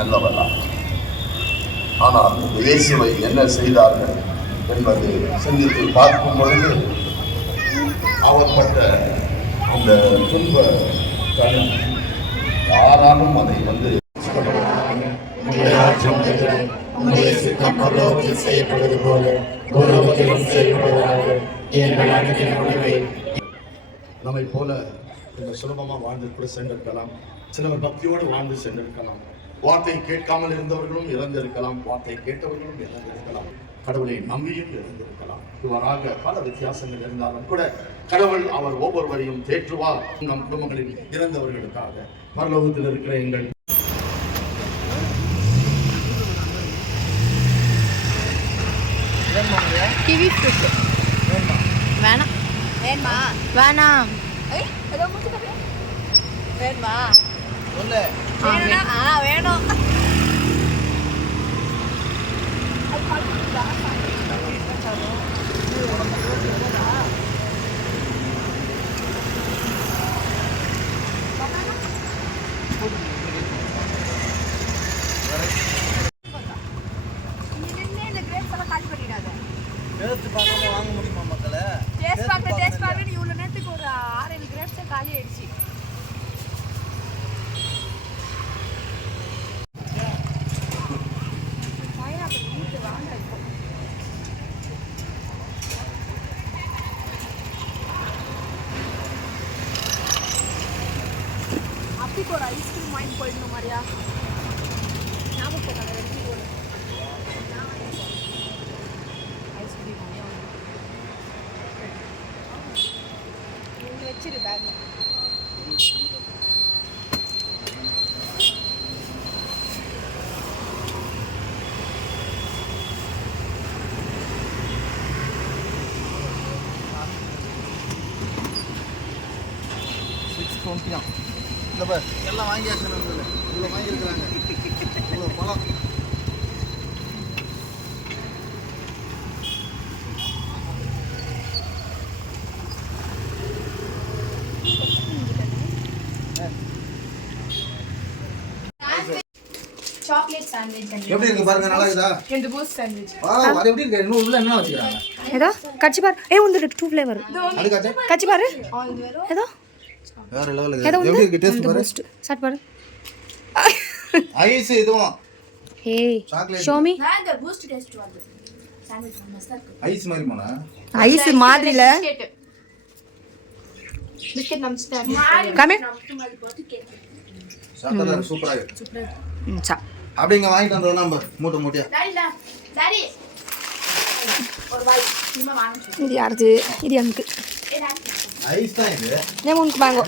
很冷了。ஆனால் இயேசுவை என்ன செய்தார்கள் என்பது சிந்தித்து பார்க்கும் பொழுது அவர் பட்ட துன்ப கணம் யாராலும் அதை வந்து செய்யப்படுவது போல நம்மை போல கொஞ்சம் சுலபமாக வாழ்ந்து கூட சென்றிருக்கலாம். சிலவர் பக்தியோடு வாழ்ந்து சென்றிருக்கலாம். வார்த்தை கேட்காமல் இருந்தவர்களும் இறந்திருக்கலாம் வார்த்தை கேட்டவர்களும் இறந்திருக்கலாம் கடவுளை நம்பியும் இறந்திருக்கலாம். இவ்வாறாக பல வித்தியாசங்கள் இருந்தாலும் கூட கடவுள் அவர் ஒவ்வொருவரையும் தேற்றுவார். நம் குடும்பங்களில் இறந்தவர்களுக்காக பரலோகத்தில் இருக்கிற எங்கள் வேணாம். வேணுமா. வேணாம். வேணுமா? ஒண்ணு. வேணும். அப்பிக்கு ஒரு ஐஸ்கிரீம் வாங்கி போயிடணும் மாதிரியா ஞாபகம் ரெண்டு ஒரு ஐஸ்கிரீம் நீங்க வச்சிரு சிக்ஸ் டுவெண்ட்டி தான் இல்லை பார் எல்லாம் வாங்கியாச்சு நம்மள. இவ்வளோ வாங்கியிருக்கிறாங்க. இவ்வளோ பழம். சாக்லேட் சாண்ட்விச் எப்படி இருக்கு பாருங்க நல்லா இருக்குதா? ரெண்டு பூஸ்ட் சாண்ட்விச். ஆ அது எப்படி இருக்கு? இன்னும் உள்ள என்ன வச்சுக்கிறாங்க? ஏதோ கச்சி பார். ஏ வந்து டூ ஃப்ளேவர் அதுக்காச்சும் கச்சி பாரு. ஏதோ? வேற லெவலில் ஏதோ எப்படி இருக்கு டேஸ்ட் பாரு. பூஸ்ட் சாட் பாரு. ஐஸ் இதுவும். ஹே Chocolate. ஷோ மீ நான் இந்த பூஸ்ட் டேஸ்ட் வந்து சாண்ட்விச் மஸ்தா இருக்கு. ஐஸ் மாதிரி போனா? ஐஸ் மாதிரில? பிஸ்கட் கமே சாப்பிட்டா இருக்கு. வாங்கிட்டு வந்தோம் நம்ம மூட்டை மூட்டையா. டாடி டாடி ஒரு வாய் சும்மா வாங்க சொல்லு. இது யாருது? இது எனக்கு. ஏ டாடி ஐஸ் தான்